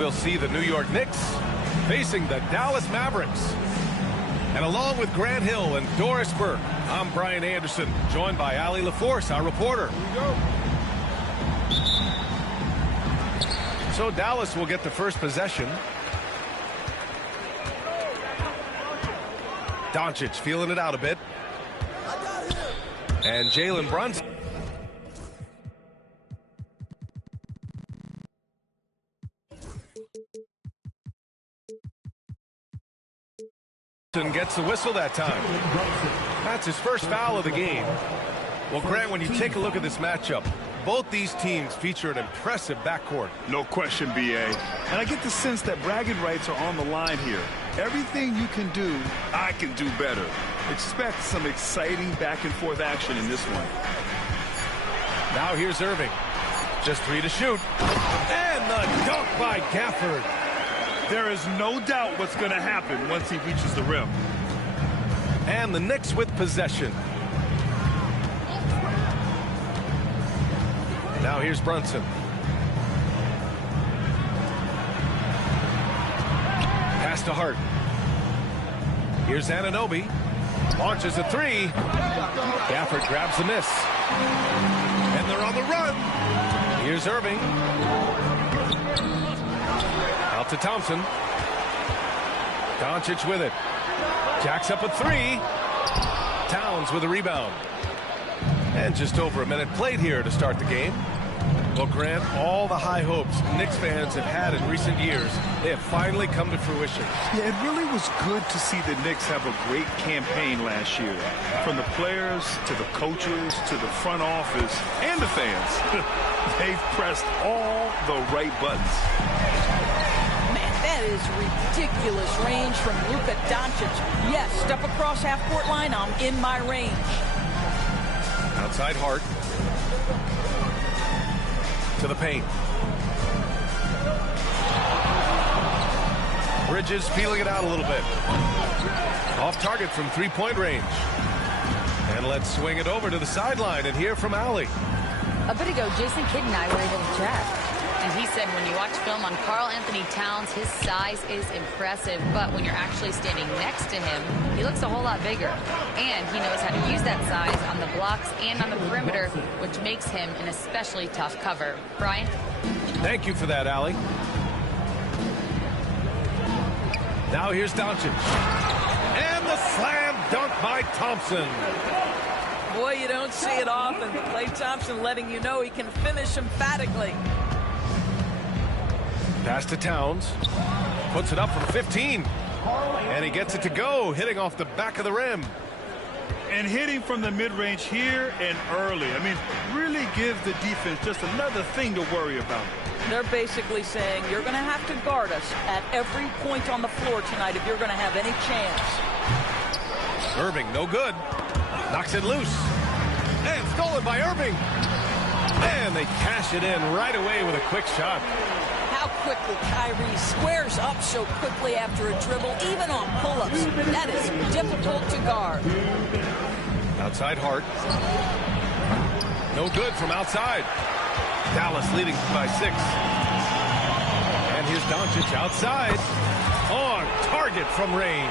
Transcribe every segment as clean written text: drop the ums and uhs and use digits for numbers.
we'll see the New York Knicks facing the Dallas Mavericks. And along with Grant Hill and Doris Burke, I'm Brian Anderson, joined by Allie LaForce, our reporter. Here we go. So Dallas will get the first possession. Doncic feeling it out a bit. And Jalen Brunson. Gets the whistle that time. That's his first foul of the game. Well, Grant, when you take a look at this matchup, both these teams feature an impressive backcourt. No question, B.A. And I get the sense that bragging rights are on the line here. Everything you can do, I can do better. Expect some exciting back-and-forth action in this one. Now here's Irving. Just 3 to shoot. And the dunk by Gafford. There is no doubt what's going to happen once he reaches the rim. And the Knicks with possession. Now here's Brunson. Pass to Hart. Here's Anunoby. Launches a 3. Gafford grabs the miss. And they're on the run. Here's Irving. Out to Thompson. Doncic with it. Jacks up a 3. Towns with a rebound. And just over a minute played here to start the game. Well, Grant, all the high hopes Knicks fans have had in recent years, they have finally come to fruition. Yeah, it really was good to see the Knicks have a great campaign last year. From the players to the coaches to the front office and the fans. They've pressed all the right buttons. That is ridiculous range from Luka Doncic. Yes, step across half-court line, I'm in my range. Outside Hart. To the paint. Bridges feeling it out a little bit. Off target from three-point range. And let's swing it over to the sideline and hear from Allie. A bit ago, Jason Kidd and I were able to chat. And he said when you watch film on Karl Anthony Towns, his size is impressive. But when you're actually standing next to him, he looks a whole lot bigger. And he knows how to use that size on the blocks and on the perimeter, which makes him an especially tough cover. Brian? Thank you for that, Allie. Now here's Doncic. And the slam dunk by Thompson. Boy, you don't see it often. Klay Thompson letting you know he can finish emphatically. Pass to Towns. Puts it up from 15. And he gets it to go, hitting off the back of the rim. And hitting from the mid-range here and early. I mean, really give the defense just another thing to worry about. They're basically saying you're going to have to guard us at every point on the floor tonight if you're going to have any chance. Irving, no good. Knocks it loose. And stolen by Irving. And they cash it in right away with a quick shot. How quickly Kyrie squares up so quickly after a dribble, even on pull-ups. That is difficult to guard. Outside Hart. No good from outside. Dallas leading by 6. And here's Doncic outside. On target from range.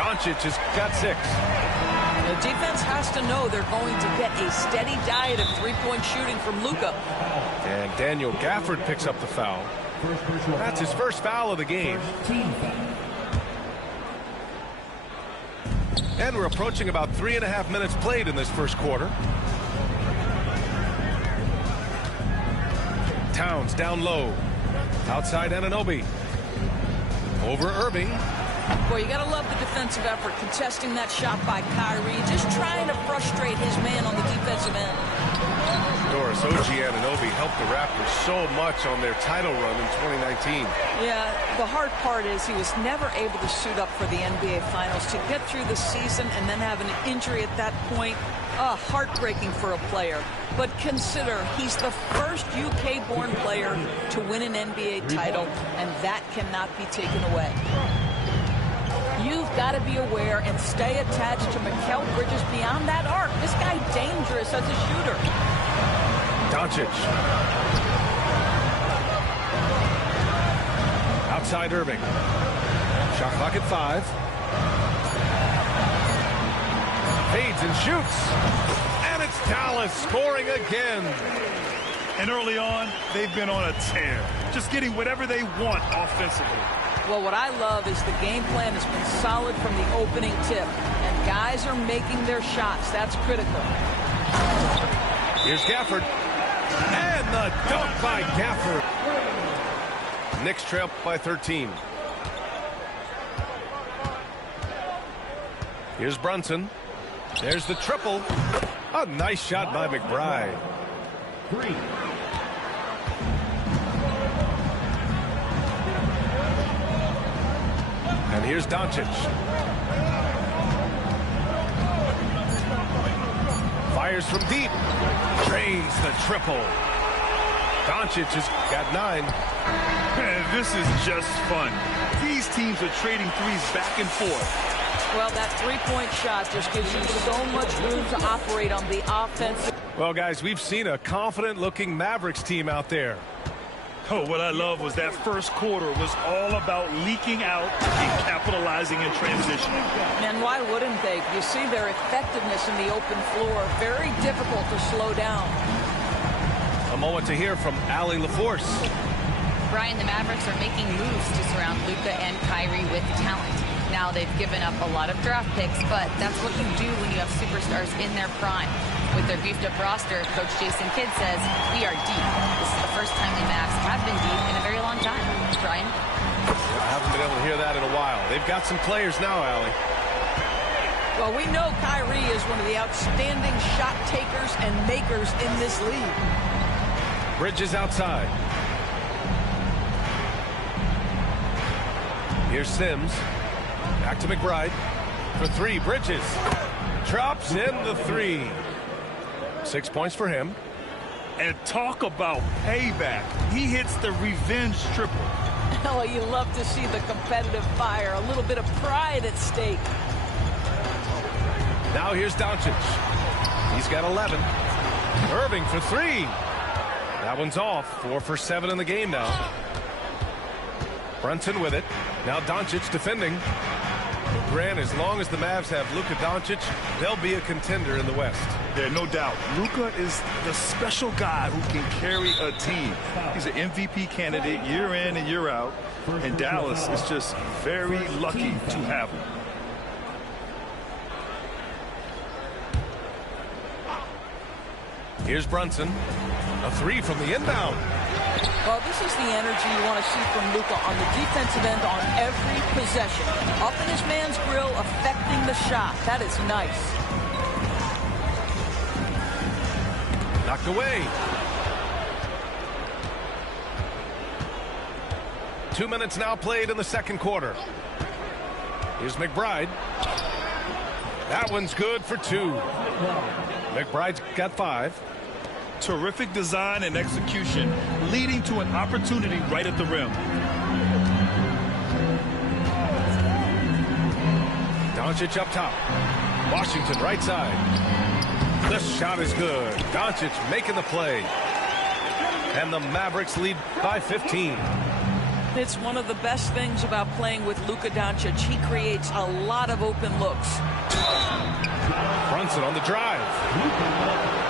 Doncic has got 6. The defense has to know they're going to get a steady diet of three-point shooting from Luka. And Daniel Gafford picks up the foul. That's his first foul of the game. And we're approaching about 3.5 minutes played in this first quarter. Towns down low. Outside Anunoby. Over Irving. Boy, you got to love the defensive effort, contesting that shot by Kyrie, just trying to frustrate his man on the defensive end. Doris Anunoby helped the Raptors so much on their title run in 2019. Yeah, the hard part is he was never able to suit up for the NBA Finals. To get through the season and then have an injury at that point, heartbreaking for a player. But consider, he's the first UK-born player to win an NBA title, and that cannot be taken away. You've got to be aware and stay attached to Mikal Bridges beyond that arc. This guy dangerous as a shooter. Doncic. Outside Irving. Shot clock at 5. Fades and shoots. And it's Dallas scoring again. And early on, they've been on a tear. Just getting whatever they want offensively. Well, what I love is the game plan has been solid from the opening tip. And guys are making their shots. That's critical. Here's Gafford. And the dunk by Gafford. Knicks trail by 13. Here's Brunson. There's the triple. A nice shot by McBride. 3. And here's Doncic. Fires from deep. Drains the triple. Doncic has got 9. Man, this is just fun. These teams are trading threes back and forth. Well, that three-point shot just gives you so much room to operate on the offensive. Well, guys, we've seen a confident-looking Mavericks team out there. Oh, what I love was that first quarter was all about leaking out and capitalizing in transition. And why wouldn't they? You see their effectiveness in the open floor. Very difficult to slow down. A moment to hear from Allie LaForce. Brian, the Mavericks are making moves to surround Luka and Kyrie with talent. Now they've given up a lot of draft picks, but that's what you do when you have superstars in their prime. With their beefed-up roster, Coach Jason Kidd says, we are deep. This is the first time the Mavs have been deep in a very long time. Brian? I haven't been able to hear that in a while. They've got some players now, Allie. Well, we know Kyrie is one of the outstanding shot takers and makers in this league. Bridges outside. Here's Sims. Back to McBride. For 3, Bridges. Drops in the 3. 6 points for him. And talk about payback. He hits the revenge triple. Oh, you love to see the competitive fire. A little bit of pride at stake. Now here's Doncic. He's got 11. Irving for 3. That one's off. 4 for 7 in the game now. Brunson with it. Now Doncic defending. Grant, as long as the Mavs have Luka Doncic, they'll be a contender in the West. Yeah, no doubt. Luka is the special guy who can carry a team. He's an MVP candidate year in and year out. And Dallas is just very lucky to have him. Here's Brunson. A 3 from the inbound. Well, this is the energy you want to see from Luka on the defensive end on every possession. Up in his man's grill, affecting the shot. That is nice. Knocked away. 2 minutes now played in the second quarter. Here's McBride. That one's good for 2. McBride's got 5. Terrific design and execution, leading to an opportunity right at the rim. Doncic up top. Washington right side. The shot is good. Doncic making the play. And the Mavericks lead by 15. It's one of the best things about playing with Luka Doncic. He creates a lot of open looks. Brunson on the drive.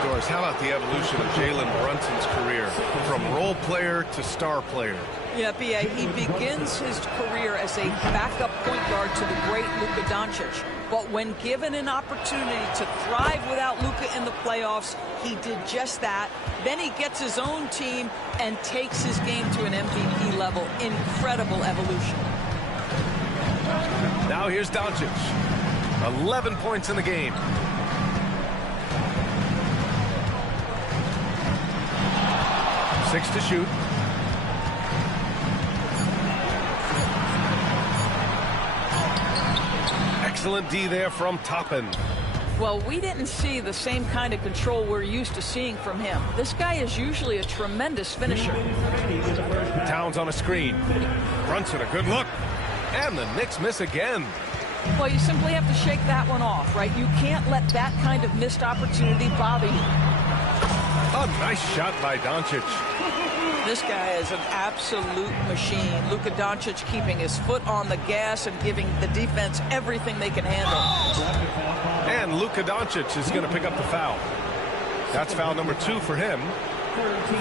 Doris, how about the evolution of Jalen Brunson's career from role player to star player? Yeah, B.A., he begins his career as a backup point guard to the great Luka Doncic. But when given an opportunity to thrive without Luka in the playoffs, he did just that. Then he gets his own team and takes his game to an MVP level. Incredible evolution. Now here's Doncic. 11 points in the game. Six to shoot. Excellent D there from Toppin. Well, we didn't see the same kind of control we're used to seeing from him. This guy is usually a tremendous finisher. Towns on a screen. Brunson, a good look. And the Knicks miss again. Well, you simply have to shake that one off, right? You can't let that kind of missed opportunity bother you. A nice shot by Doncic. This guy is an absolute machine. Luka Doncic keeping his foot on the gas and giving the defense everything they can handle. And Luka Doncic is going to pick up the foul. That's foul number 2 for him.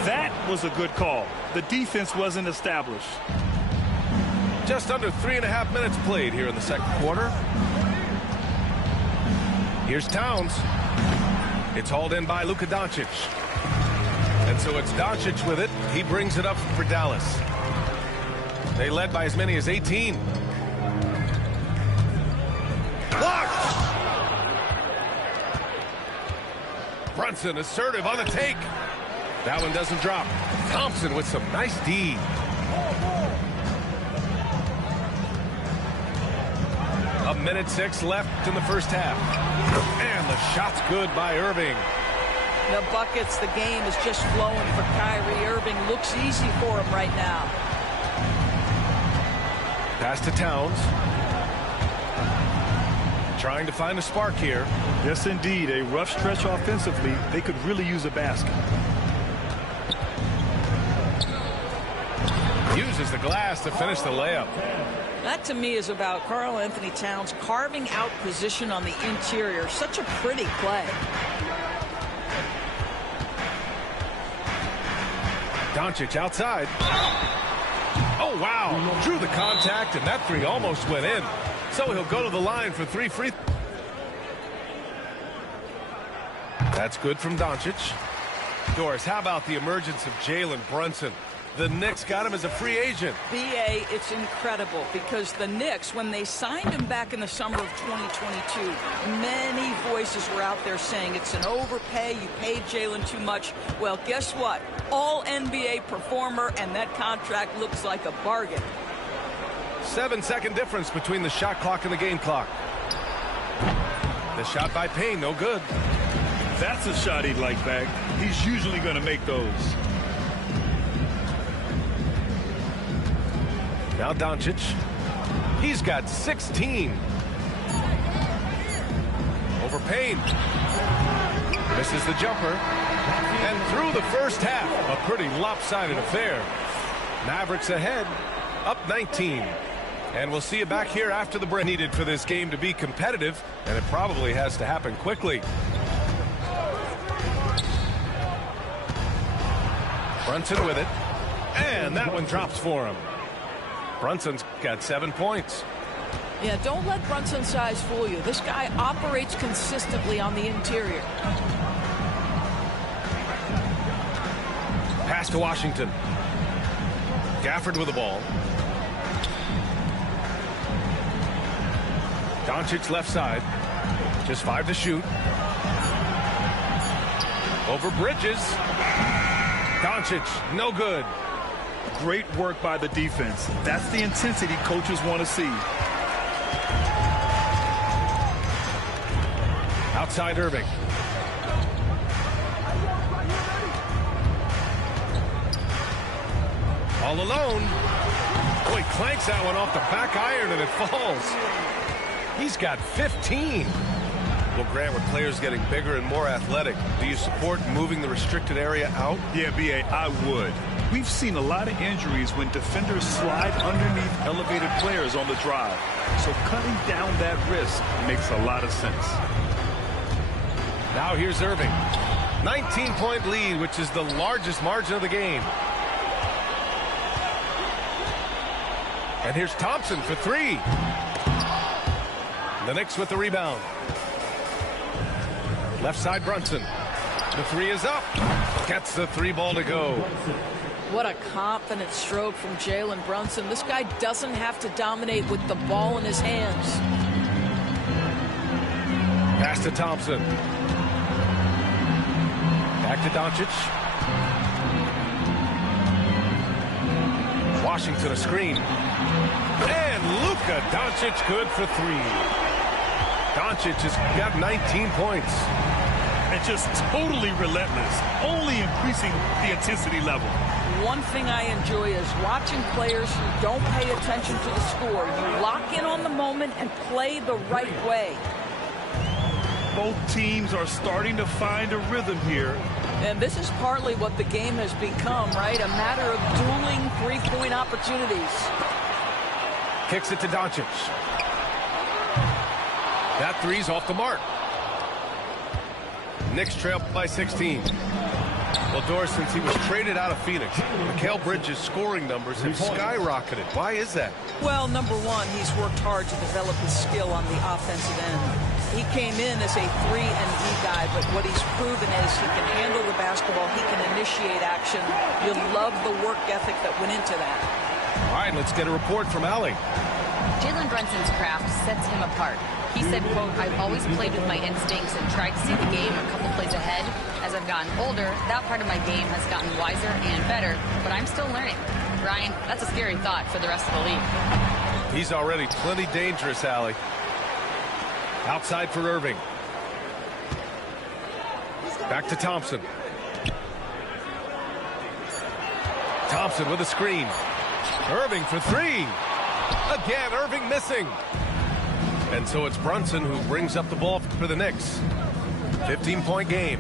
That was a good call. The defense wasn't established. Just under 3.5 minutes played here in the second quarter. Here's Towns. It's hauled in by Luka Doncic. And so it's Doncic with it. He brings it up for Dallas. They led by as many as 18. Blocked! Brunson assertive on the take. That one doesn't drop. Thompson with some nice D. A minute 6 left in the first half. And the shot's good by Irving. The buckets, the game is just flowing for Kyrie Irving. Looks easy for him right now. Pass to Towns. Trying to find a spark here. Yes, indeed. A rough stretch offensively. They could really use a basket. Uses the glass to finish the layup. That to me is about Karl Anthony Towns carving out position on the interior. Such a pretty play. Doncic outside. Oh, wow. Drew the contact, and that 3 almost went in. So he'll go to the line for 3 free. That's good from Doncic. Doris, how about the emergence of Jalen Brunson? The Knicks got him as a free agent. B.A., it's incredible because the Knicks, when they signed him back in the summer of 2022, many voices were out there saying it's an overpay, you paid Jalen too much. Well, guess what? All NBA performer, and that contract looks like a bargain. 7-second difference between the shot clock and the game clock. The shot by Payne, no good. That's a shot he'd like back. He's usually going to make those. Now Doncic. He's got 16. Over Payne. Misses the jumper. And through the first half, a pretty lopsided affair. Mavericks ahead, up 19. And we'll see you back here after the break. Needed for this game to be competitive, and it probably has to happen quickly. Brunson with it. And that one drops for him. Brunson's got 7 points. Yeah, don't let Brunson's size fool you. This guy operates consistently on the interior. Pass to Washington. Gafford with the ball. Doncic left side. Just 5 to shoot. Over Bridges. Doncic, no good. Great work by the defense. That's the intensity coaches want to see. Outside Irving. All alone. Oh, he clanks that one off the back iron and it falls. He's got 15. Well, Grant, with players getting bigger and more athletic, do you support moving the restricted area out? Yeah, B.A., I would. We've seen a lot of injuries when defenders slide underneath elevated players on the drive. So cutting down that risk makes a lot of sense. Now here's Irving. 19-point lead, which is the largest margin of the game. And here's Thompson for 3. The Knicks with the rebound. Left side Brunson. The 3 is up. Gets the 3 ball to go. What a confident stroke from Jalen Brunson. This guy doesn't have to dominate with the ball in his hands. Pass to Thompson. Back to Doncic. Washington a screen. And Luka Doncic good for 3. Doncic has got 19 points. And just totally relentless, only increasing the intensity level. One thing I enjoy is watching players who don't pay attention to the score. You lock in on the moment and play the right way. Both teams are starting to find a rhythm here. And this is partly what the game has become, right? A matter of dueling three-point opportunities. Kicks it to Doncic. That three's off the mark. Knicks trail by 16. Well, Doris, since he was traded out of Phoenix, Mikal Bridges' scoring numbers have skyrocketed. Why is that? Well, number one, he's worked hard to develop his skill on the offensive end. He came in as a 3-and-D guy, but what he's proven is he can handle the basketball, he can initiate action. You love the work ethic that went into that. All right, let's get a report from Allie. Jalen Brunson's craft sets him apart. He said, quote, "I've always played with my instincts and tried to see the game a couple plays ahead. As I've gotten older, that part of my game has gotten wiser and better, but I'm still learning." Ryan, that's a scary thought for the rest of the league. He's already plenty dangerous, Allie. Outside for Irving. Back to Thompson. Thompson with a screen. Irving for three. Again, Irving missing. And so it's Brunson who brings up the ball for the Knicks. 15-point game.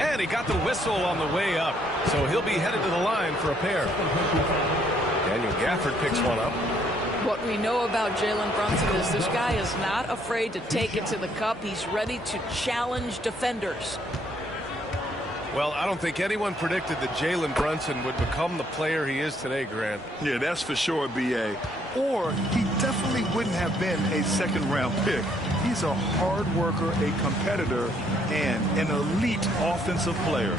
And he got the whistle on the way up. So he'll be headed to the line for a pair. Daniel Gafford picks one up. What we know about Jalen Brunson is this guy is not afraid to take it to the cup. He's ready to challenge defenders. Well, I don't think anyone predicted that Jalen Brunson would become the player he is today, Grant. Yeah, that's for sure, B.A. Or he definitely wouldn't have been a second-round pick. He's a hard worker, a competitor, and an elite offensive player.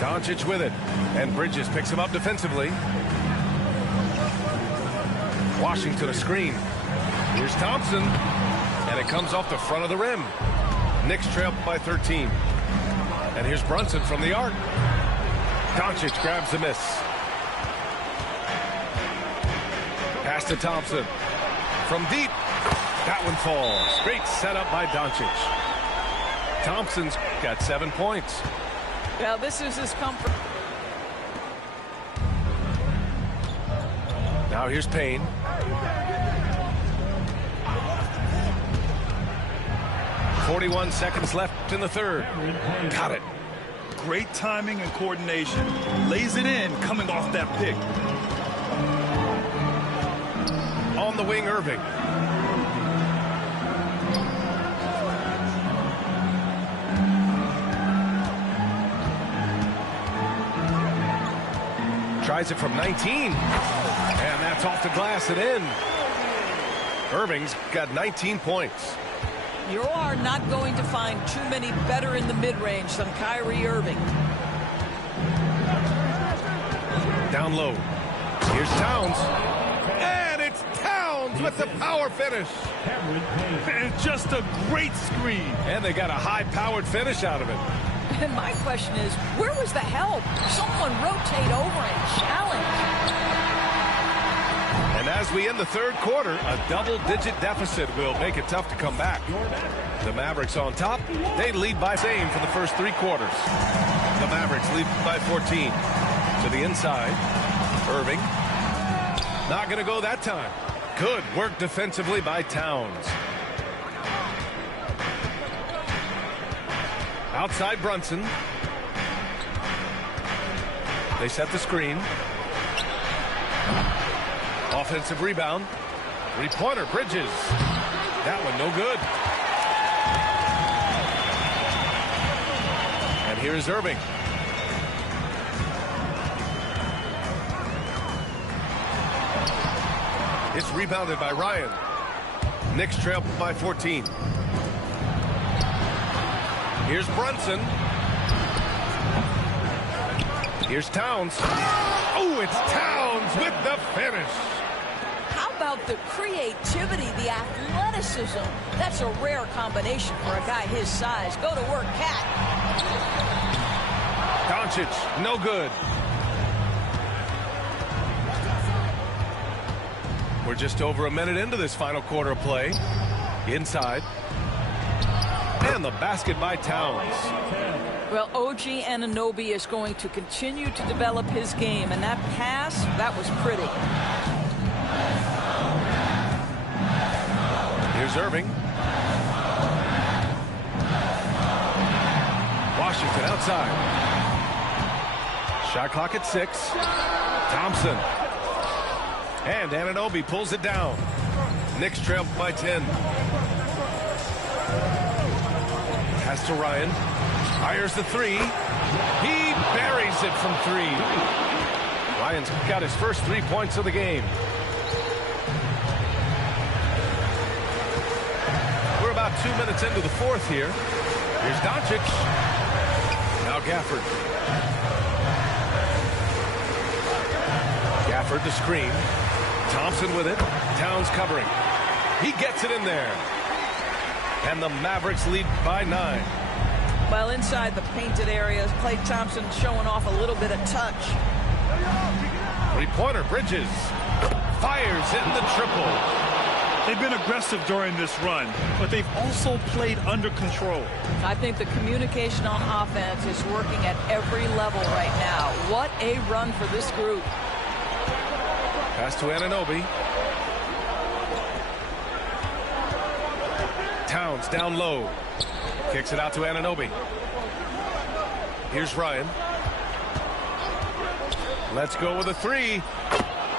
Doncic with it, and Bridges picks him up defensively. Washington a screen. Here's Thompson, and it comes off the front of the rim. Knicks trail by 13. And here's Brunson from the arc. Doncic grabs the miss. Pass to Thompson. From deep. That one falls. Great setup by Doncic. Thompson's got 7 points. Well, this is his comfort. Now here's Payne. .41 seconds left in the third. Got it. Great timing and coordination. Lays it in coming off that pick. On the wing, Irving. Tries it from 19. And that's off the glass and in. Irving's got 19 points. You are not going to find too many better in the mid-range than Kyrie Irving. Down low. Here's Towns. And it's Towns with the power finish. And just a great screen. And they got a high-powered finish out of it. And my question is, where was the help? Someone rotate over and challenge. And as we end the third quarter, a double-digit deficit will make it tough to come back. The Mavericks on top. They lead by same for the first 3 quarters. The Mavericks lead by 14. To the inside. Irving. Not going to go that time. Good work defensively by Towns. Outside Brunson. They set the screen. Offensive rebound. 3-pointer, Bridges. That one no good. And here's Irving. It's rebounded by Ryan. Knicks trail by 14. Here's Brunson. Here's Towns. Oh, it's Towns with the finish. How about the creativity, the athleticism? That's a rare combination for a guy his size. Go to work, Cat. Doncic, no good. We're just over a minute into this final quarter of play. Inside. And the basket by Towns. Well, OG Anunoby is going to continue to develop his game, and that pass, that was pretty. Here's Irving. Washington outside. Shot clock at 6. Thompson. And Anunoby pulls it down. Knicks trail by 10. Pass to Ryan. Fires the 3. He buries it from 3. Ryan's got his first 3 points of the game. We're about 2 minutes into the fourth here. Here's Doncic. Now Gafford. Gafford to screen. Thompson with it. Towns covering. He gets it in there. And the Mavericks lead by 9. Well, inside the painted areas, Klay Thompson showing off a little bit of touch. Three-pointer, Bridges. Fires in the triple. They've been aggressive during this run, but they've also played under control. I think the communication on offense is working at every level right now. What a run for this group. Pass to Anunoby. Towns down low. Kicks it out to Anunoby. Here's Ryan. Let's go with a 3.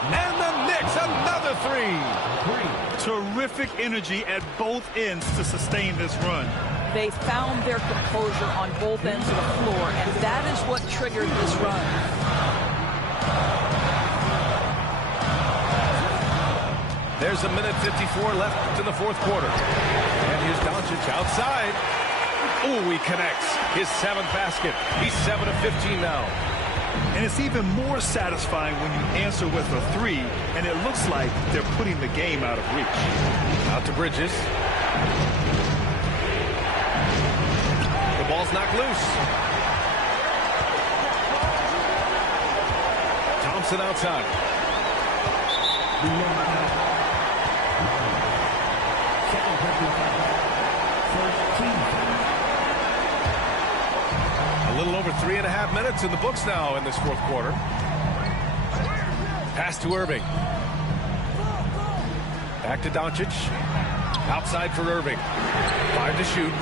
And the Knicks, another 3. Terrific energy at both ends to sustain this run. They found their composure on both ends of the floor, and that is what triggered this run. There's a minute 54 left in the fourth quarter. And here's Doncic outside. Ooh, he connects. His 7th basket. He's 7 of 15 now. And it's even more satisfying when you answer with a 3, and it looks like they're putting the game out of reach. Out to Bridges. The ball's knocked loose. Thompson outside. A little over 3.5 minutes in the books now in this fourth quarter. Pass to Irving. Back to Doncic. Outside for Irving. 5 to shoot.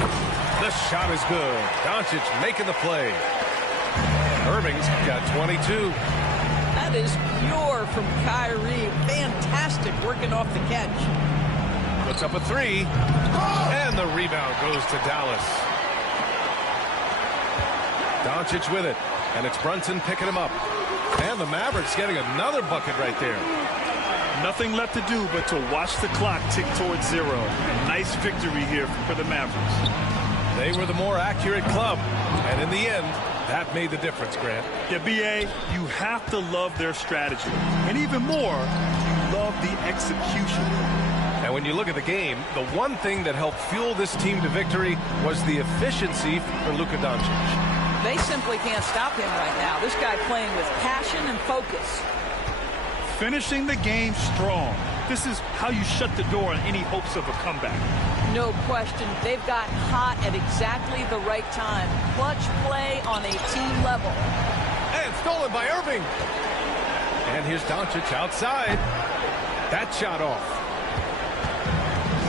The shot is good. Doncic making the play. Irving's got 22. That is pure from Kyrie. Fantastic working off the catch. Puts up a 3. And the rebound goes to Dallas. Doncic with it. And it's Brunson picking him up. And the Mavericks getting another bucket right there. Nothing left to do but to watch the clock tick towards 0. A nice victory here for the Mavericks. They were the more accurate club. And in the end, that made the difference, Grant. Yeah, B.A., you have to love their strategy. And even more, love the execution. And when you look at the game, the one thing that helped fuel this team to victory was the efficiency for Luka Doncic. They simply can't stop him right now. This guy playing with passion and focus. Finishing the game strong. This is how you shut the door on any hopes of a comeback. No question. They've gotten hot at exactly the right time. Clutch play on a team level. And stolen by Irving. And here's Doncic outside. That shot off.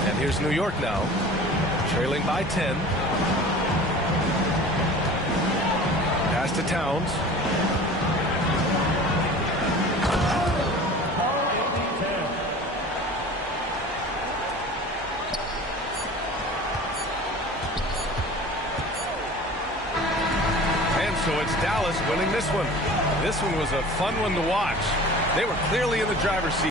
And here's New York now. Trailing by 10. Pass to Towns. And so it's Dallas winning this one. This one was a fun one to watch. They were clearly in the driver's seat.